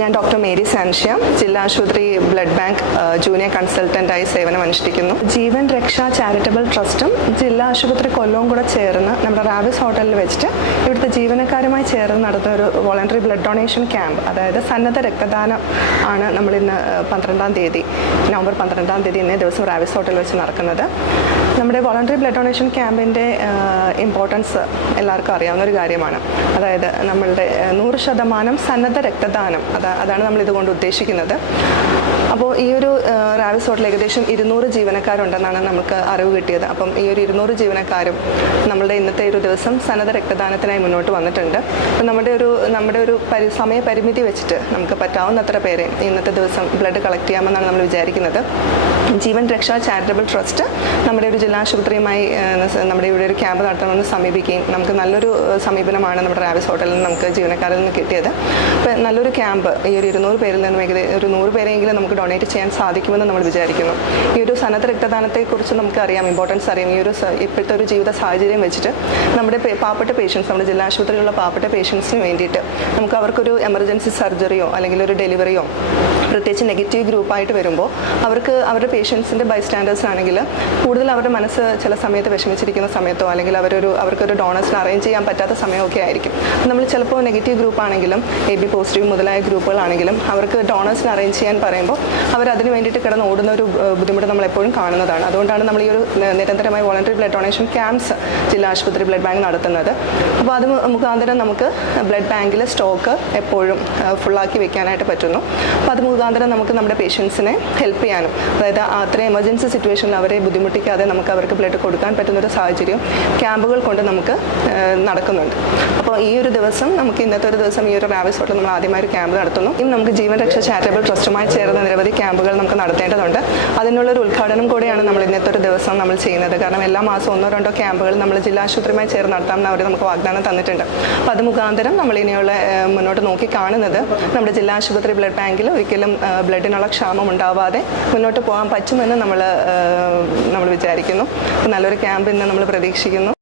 ഞാൻ doctor Mary സാൻഷ്യ ജില്ലാ ആശുപത്രി ബ്ലഡ് ബാങ്ക് ജൂനിയർ കൺസൾട്ടന്റായി സേവനം അനുഷ്ഠിക്കുന്നു. ജീവൻ രക്ഷാ ചാരിറ്റബിൾ ട്രസ്റ്റും ജില്ലാ ആശുപത്രി കൊല്ലവും കൂടെ ചേർന്ന് നമ്മുടെ റാവിസ് ഹോട്ടലിൽ വെച്ചിട്ട് ഇവിടുത്തെ ജീവനക്കാരുമായി ചേർന്ന് നടത്തുന്ന ഒരു വോളണ്ടറി ബ്ലഡ് ഡൊണേഷൻ ക്യാമ്പ് അതായത് സന്നദ്ധ രക്തദാനം ആണ് നമ്മൾ ഇന്ന് പന്ത്രണ്ടാം തീയതി നവംബർ പന്ത്രണ്ടാം തീയതി ഇന്നേ ദിവസം റാവിസ് ഹോട്ടലിൽ വെച്ച് നടക്കുന്നത്. നമ്മുടെ വോളണ്ടറി ബ്ലഡ് ഡൊണേഷൻ ക്യാമ്പിന്റെ ഇമ്പോർട്ടൻസ് എല്ലാവർക്കും അറിയാവുന്ന ഒരു കാര്യമാണ്. അതായത് നമ്മളുടെ നൂറ് ശതമാനം സന്നദ്ധ രക്തദാനം അതാ അതാണ് നമ്മൾ ഇതുകൊണ്ട് ഉദ്ദേശിക്കുന്നത്. അപ്പോൾ ഈ ഒരു റാവിസ് ഹോട്ടൽ ഏകദേശം ഇരുന്നൂറ് ജീവനക്കാരുണ്ടെന്നാണ് നമുക്ക് അറിവ് കിട്ടിയത്. അപ്പം ഈ ഒരു ഇരുന്നൂറ് ജീവനക്കാരും നമ്മളുടെ ഇന്നത്തെ ഒരു ദിവസം സന്നദ്ധ രക്തദാനത്തിനായി മുന്നോട്ട് വന്നിട്ടുണ്ട്. അപ്പം നമ്മുടെ ഒരു നമ്മുടെ ഒരു പരി സമയ പരിമിതി വെച്ചിട്ട് നമുക്ക് പറ്റാവുന്നത്ര പേരെ ഇന്നത്തെ ദിവസം ബ്ലഡ് കളക്ട് ചെയ്യാമെന്നാണ് നമ്മൾ വിചാരിക്കുന്നത്. ജീവൻ രക്ഷാ ചാരിറ്റബിൾ ട്രസ്റ്റ് നമ്മുടെ ഒരു ജില്ലാ ആശുപത്രിയുമായി നമ്മുടെ ഇവിടെ ഒരു ക്യാമ്പ് നടത്തണമെന്ന് സമീപിക്കുകയും നമുക്ക് നല്ലൊരു സമീപനമാണ് നമ്മുടെ റാവിസ് ഹോട്ടലിൽ നിന്ന് നമുക്ക് ജീവനക്കാരിൽ നിന്ന് കിട്ടിയത്. അപ്പോൾ നല്ലൊരു ക്യാമ്പ് ഈ ഒരു ഇരുന്നൂറ് പേരിൽ നിന്നും ഏകദേശം ഒരു നൂറ് പേരെങ്കിലും നമുക്ക് ഡൊണേറ്റ് ചെയ്യാൻ സാധിക്കുമെന്ന് നമ്മൾ വിചാരിക്കുന്നു. ഈ ഒരു സന്നദ്ധ രക്തദാനത്തെക്കുറിച്ച് നമുക്ക് അറിയാം ഇമ്പോർട്ടൻസ് അറിയാം. ഈ ഒരു ഇപ്പോഴത്തെ ഒരു ജീവിത സാഹചര്യം വെച്ചിട്ട് നമ്മുടെ പാവപ്പെട്ട പേഷ്യൻസ് നമ്മുടെ ജില്ലാ ആശുപത്രിയിലുള്ള പാവപ്പെട്ട പേഷ്യൻസിന് വേണ്ടിയിട്ട് നമുക്ക് അവർക്കൊരു എമർജൻസി സർജറിയോ അല്ലെങ്കിൽ ഒരു ഡെലിവറിയോ പ്രത്യേകിച്ച് നെഗറ്റീവ് ഗ്രൂപ്പായിട്ട് വരുമ്പോൾ അവർക്ക് അവരുടെ പേഷ്യൻസിന്റെ ബൈസ്റ്റാൻഡേഴ്സ് ആണെങ്കിൽ കൂടുതൽ അവരുടെ മനസ്സ് ചില സമയത്ത് വിഷമിച്ചിരിക്കുന്ന സമയത്തോ അല്ലെങ്കിൽ അവരൊരു അവർക്കൊരു ഡോണേഴ്സിന് അറേഞ്ച് ചെയ്യാൻ പറ്റാത്ത സമയമൊക്കെ ആയിരിക്കും. നമ്മൾ ചിലപ്പോൾ നെഗറ്റീവ് ഗ്രൂപ്പ് ആണെങ്കിലും എ ബി പോസിറ്റീവ് മുതലായ ഗ്രൂപ്പുകളാണെങ്കിലും അവർക്ക് ഡോണേഴ്സിന് അറേഞ്ച് ചെയ്യാൻ പറയുമ്പോൾ അവർ അതിന് വേണ്ടിയിട്ട് കിടന്ന് ഓടുന്ന ഒരു ബുദ്ധിമുട്ട് നമ്മൾ എപ്പോഴും കാണുന്നതാണ്. അതുകൊണ്ടാണ് നമ്മൾ ഈ ഒരു നിരന്തരമായ വോളണ്ടറി ബ്ലഡ് ഡൊണേഷൻ ക്യാമ്പ്സ് ജില്ലാ ആശുപത്രി ബ്ലഡ് ബാങ്ക് നടത്തുന്നത്. അപ്പോൾ അത് മുഖാന്തരം നമുക്ക് ബ്ലഡ് ബാങ്കിൽ സ്റ്റോക്ക് എപ്പോഴും ഫുള്ളാക്കി വെക്കാനായിട്ട് പറ്റുന്നു. അപ്പോൾ അത് മുഖാന്തരം നമുക്ക് നമ്മുടെ പേഷ്യൻസിനെ ഹെൽപ്പ് ചെയ്യാനും അതായത് അത്രയും എമർജൻസി സിറ്റുവേഷനിൽ അവരെ ബുദ്ധിമുട്ടിക്കാതെ നമുക്ക് അവർക്ക് ബ്ലഡ് കൊടുക്കാൻ പറ്റുന്ന ഒരു സാഹചര്യം ക്യാമ്പുകൾ കൊണ്ട് നമുക്ക് നടക്കുന്നുണ്ട്. അപ്പോൾ ഈ ഒരു ദിവസം നമുക്ക് ഇന്നത്തെ ഒരു ദിവസം ഈ ഒരു റാവിസ് ഹോട്ടൽ നമ്മൾ ആദ്യമായി ഒരു ക്യാമ്പ് നടത്തുന്നു. ഇനി നമുക്ക് ജീവൻ രക്ഷ ചാരിറ്റബിൾ ട്രസ്റ്റുമായി ചേർന്ന നിരവധി ക്യാമ്പുകൾ നമുക്ക് നടത്തേണ്ടതുണ്ട്. അതിനുള്ളൊരു ഉദ്ഘാടനം കൂടിയാണ് നമ്മൾ ഇന്നത്തെ ഒരു ദിവസം നമ്മൾ ചെയ്യുന്നത്. കാരണം എല്ലാ മാസവും ഒന്നോ രണ്ടോ ക്യാമ്പുകൾ നമ്മൾ ജില്ലാ ആശുപത്രിയുമായി ചേർന്ന് നടത്താമെന്ന് അവർ നമുക്ക് വാഗ്ദാനം തന്നിട്ടുണ്ട്. അപ്പോൾ അത് മുഖാന്തരം നമ്മൾ ഇനിയുള്ള മുന്നോട്ട് നോക്കി കാണുന്നത് നമ്മുടെ ജില്ലാ ആശുപത്രി ബ്ലഡ് ബാങ്കിൽ ഒരിക്കലും ഏഹ്, ബ്ലഡിനുള്ള ക്ഷാമം ഉണ്ടാവാതെ മുന്നോട്ട് പോകാൻ പറ്റുമെന്ന് നമ്മൾ നമ്മൾ വിചാരിക്കുന്നു. നല്ലൊരു ക്യാമ്പ് ഇന്ന് നമ്മൾ പ്രതീക്ഷിക്കുന്നു.